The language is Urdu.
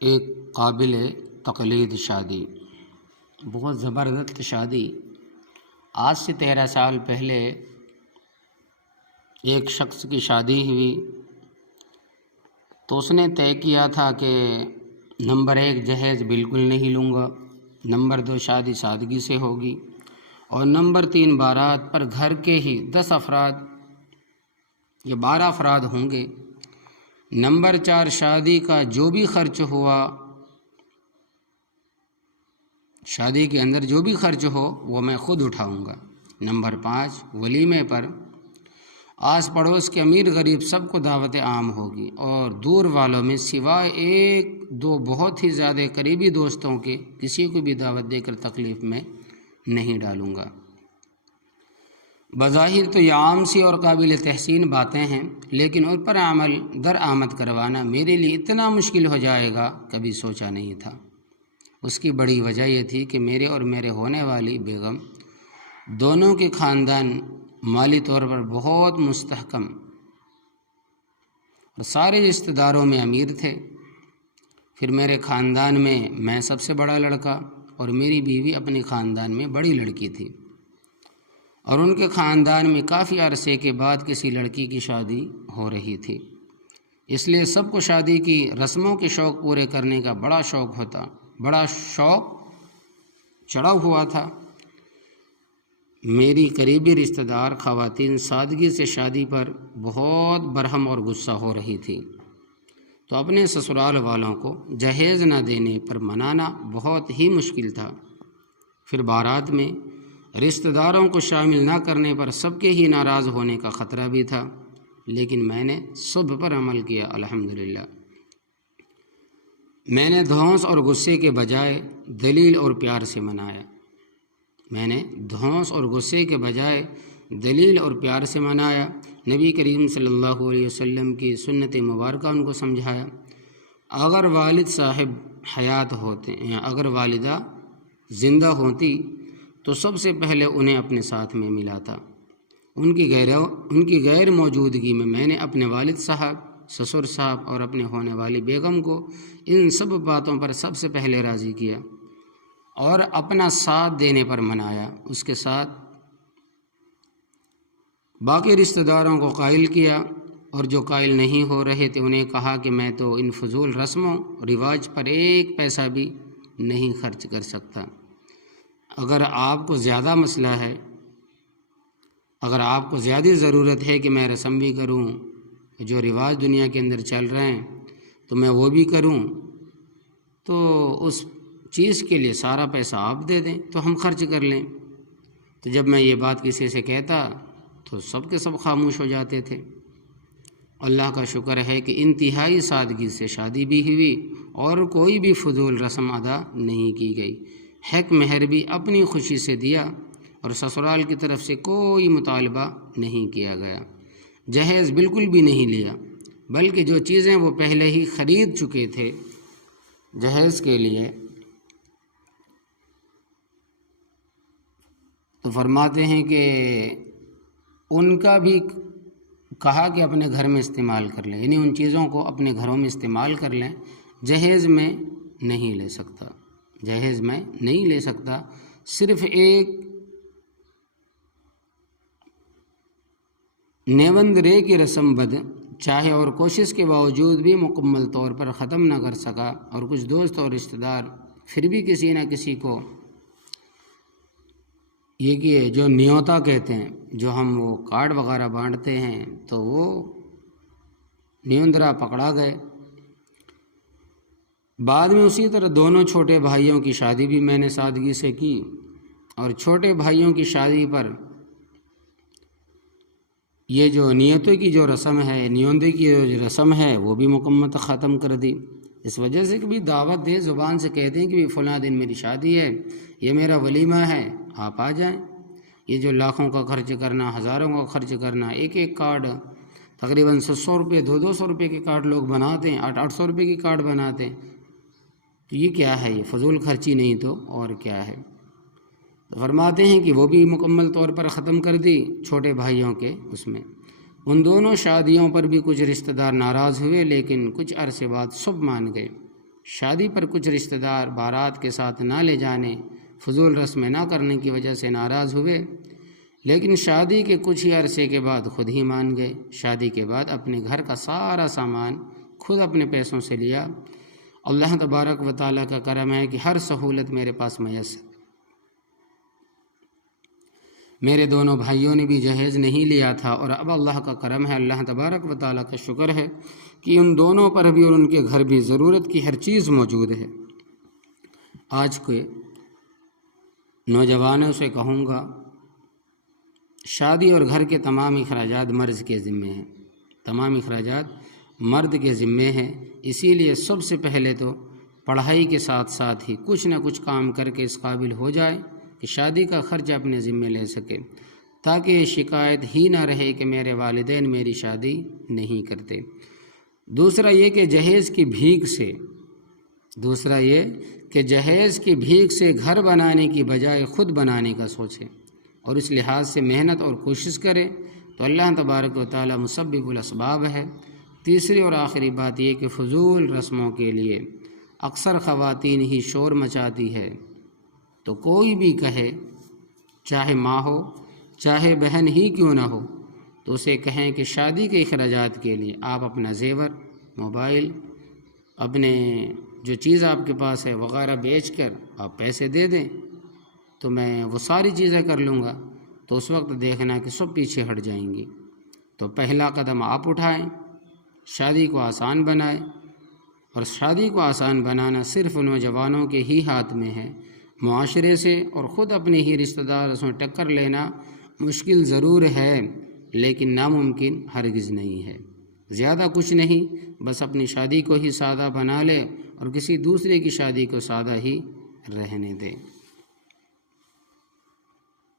ایک قابل تقلید شادی، بہت زبردست شادی۔ آج سے 13 سال پہلے ایک شخص کی شادی ہوئی تو اس نے طے کیا تھا کہ نمبر 1 جہیز بالکل نہیں لوں گا، نمبر 2 شادی سادگی سے ہوگی، اور نمبر 3 بارات پر گھر کے ہی 10 افراد یا 12 افراد ہوں گے، نمبر 4 شادی کا جو بھی خرچ ہوا، شادی کے اندر جو بھی خرچ ہو وہ میں خود اٹھاؤں گا، نمبر 5 ولیمے پر آس پڑوس کے امیر غریب سب کو دعوت عام ہوگی، اور دور والوں میں سوائے 1-2 بہت ہی زیادہ قریبی دوستوں کے کسی کو بھی دعوت دے کر تکلیف میں نہیں ڈالوں گا۔ بظاہر تو یہ عام سی اور قابل تحسین باتیں ہیں، لیکن ان پر عمل درآمد کروانا میرے لیے اتنا مشکل ہو جائے گا کبھی سوچا نہیں تھا۔ اس کی بڑی وجہ یہ تھی کہ میرے اور میرے ہونے والی بیگم دونوں کے خاندان مالی طور پر بہت مستحکم اور سارے رشتہ داروں میں امیر تھے۔ پھر میرے خاندان میں سب سے بڑا لڑکا اور میری بیوی اپنے خاندان میں بڑی لڑکی تھی، اور ان کے خاندان میں کافی عرصے کے بعد کسی لڑکی کی شادی ہو رہی تھی، اس لیے سب کو شادی کی رسموں کے شوق پورے کرنے کا بڑا شوق چڑھا ہوا تھا۔ میری قریبی رشتہ دار خواتین سادگی سے شادی پر بہت برہم اور غصہ ہو رہی تھی، تو اپنے سسرال والوں کو جہیز نہ دینے پر منانا بہت ہی مشکل تھا۔ پھر بارات میں رشتہ داروں کو شامل نہ کرنے پر سب کے ہی ناراض ہونے کا خطرہ بھی تھا، لیکن میں نے سب پر عمل کیا الحمدللہ۔ میں نے دھونس اور غصے کے بجائے دلیل اور پیار سے منایا۔ نبی کریم صلی اللہ علیہ وسلم کی سنت مبارکہ ان کو سمجھایا۔ اگر والد صاحب حیات ہوتے یا اگر والدہ زندہ ہوتی تو سب سے پہلے انہیں اپنے ساتھ میں ملاتا۔ ان کی غیر موجودگی میں نے اپنے والد صاحب، سسر صاحب اور اپنے ہونے والی بیگم کو ان سب باتوں پر سب سے پہلے راضی کیا اور اپنا ساتھ دینے پر منایا۔ اس کے ساتھ باقی رشتہ داروں کو قائل کیا، اور جو قائل نہیں ہو رہے تھے انہیں کہا کہ میں تو ان فضول رسموں رواج پر 1 پیسہ بھی نہیں خرچ کر سکتا۔ اگر آپ کو زیادہ مسئلہ ہے، اگر آپ کو زیادہ ضرورت ہے کہ میں رسم بھی کروں، جو رواج دنیا کے اندر چل رہے ہیں تو میں وہ بھی کروں، تو اس چیز کے لیے سارا پیسہ آپ دے دیں تو ہم خرچ کر لیں۔ تو جب میں یہ بات کسی سے کہتا تو سب کے سب خاموش ہو جاتے تھے۔ اللہ کا شکر ہے کہ انتہائی سادگی سے شادی بھی ہوئی اور کوئی بھی فضول رسم ادا نہیں کی گئی۔ حق مہر بھی اپنی خوشی سے دیا اور سسرال کی طرف سے کوئی مطالبہ نہیں کیا گیا۔ جہیز بالکل بھی نہیں لیا، بلکہ جو چیزیں وہ پہلے ہی خرید چکے تھے جہیز کے لیے، تو فرماتے ہیں کہ ان کا بھی کہا کہ اپنے گھر میں استعمال کر لیں، یعنی ان چیزوں کو اپنے گھروں میں استعمال کر لیں، جہیز میں نہیں لے سکتا۔ صرف ایک نیوند رے کی رسم چاہے اور کوشش کے باوجود بھی مکمل طور پر ختم نہ کر سکا، اور کچھ دوست اور رشتہ دار پھر بھی کسی نہ کسی کو یہ کہ جو نیوتا کہتے ہیں، جو ہم وہ کارڈ وغیرہ بانٹتے ہیں، تو وہ نیوندرا پکڑا گئے۔ بعد میں اسی طرح دونوں چھوٹے بھائیوں کی شادی بھی میں نے سادگی سے کی، اور چھوٹے بھائیوں کی شادی پر یہ جو نیتوں کی جو رسم ہے، نیوندے کی جو رسم ہے، وہ بھی مکمل ختم کر دی۔ اس وجہ سے کہ بھی دعوت دے، زبان سے کہتے ہیں کہ فلاں دن میری شادی ہے، یہ میرا ولیمہ ہے، آپ آ جائیں۔ یہ جو لاکھوں کا خرچ کرنا، ہزاروں کا خرچ کرنا، ایک کارڈ تقریباً 100 روپے 200 روپے کے کارڈ لوگ بناتے ہیں، 800 روپے کی کارڈ بناتے ہیں، تو یہ کیا ہے؟ یہ فضول خرچی نہیں تو اور کیا ہے؟ تو فرماتے ہیں کہ وہ بھی مکمل طور پر ختم کر دی چھوٹے بھائیوں کے اس میں۔ ان دونوں شادیوں پر بھی کچھ رشتہ دار ناراض ہوئے، لیکن کچھ عرصے بعد سب مان گئے۔ شادی پر کچھ رشتہ دار بارات کے ساتھ نہ لے جانے، فضول رسمیں نہ کرنے کی وجہ سے ناراض ہوئے، لیکن شادی کے کچھ ہی عرصے کے بعد خود ہی مان گئے۔ شادی کے بعد اپنے گھر کا سارا سامان خود اپنے پیسوں سے لیا۔ اللہ تبارک و تعالیٰ کا کرم ہے کہ ہر سہولت میرے پاس میسر۔ میرے دونوں بھائیوں نے بھی جہیز نہیں لیا تھا، اور اب اللہ کا کرم ہے، اللہ تبارک و تعالیٰ کا شکر ہے کہ ان دونوں پر بھی اور ان کے گھر بھی ضرورت کی ہر چیز موجود ہے۔ آج کے نوجوانوں سے کہوں گا، شادی اور گھر کے تمام اخراجات مرد کے ذمے ہیں، تمام اخراجات مرد کے ذمے ہیں۔ اسی لیے سب سے پہلے تو پڑھائی کے ساتھ ساتھ ہی کچھ نہ کچھ کام کر کے اس قابل ہو جائے کہ شادی کا خرچ اپنے ذمے لے سکے، تاکہ یہ شکایت ہی نہ رہے کہ میرے والدین میری شادی نہیں کرتے۔ دوسرا یہ کہ جہیز کی بھیک سے گھر بنانے کی بجائے خود بنانے کا سوچے، اور اس لحاظ سے محنت اور کوشش کرے تو اللہ تبارک و تعالیٰ مسبب الاسباب ہے۔ تیسری اور آخری بات یہ کہ فضول رسموں کے لیے اکثر خواتین ہی شور مچاتی ہے، تو کوئی بھی کہے، چاہے ماں ہو چاہے بہن ہی کیوں نہ ہو، تو اسے کہیں کہ شادی کے اخراجات کے لیے آپ اپنا زیور، موبائل، اپنے جو چیز آپ کے پاس ہے وغیرہ بیچ کر آپ پیسے دے دیں تو میں وہ ساری چیزیں کر لوں گا۔ تو اس وقت دیکھنا کہ سب پیچھے ہٹ جائیں گی۔ تو پہلا قدم آپ اٹھائیں، شادی کو آسان بنائیں، اور شادی کو آسان بنانا صرف نوجوانوں کے ہی ہاتھ میں ہے۔ معاشرے سے اور خود اپنے ہی رشتہ داروں سے ٹکر لینا مشکل ضرور ہے، لیکن ناممکن ہرگز نہیں ہے۔ زیادہ کچھ نہیں، بس اپنی شادی کو ہی سادہ بنا لے اور کسی دوسرے کی شادی کو سادہ ہی رہنے دے۔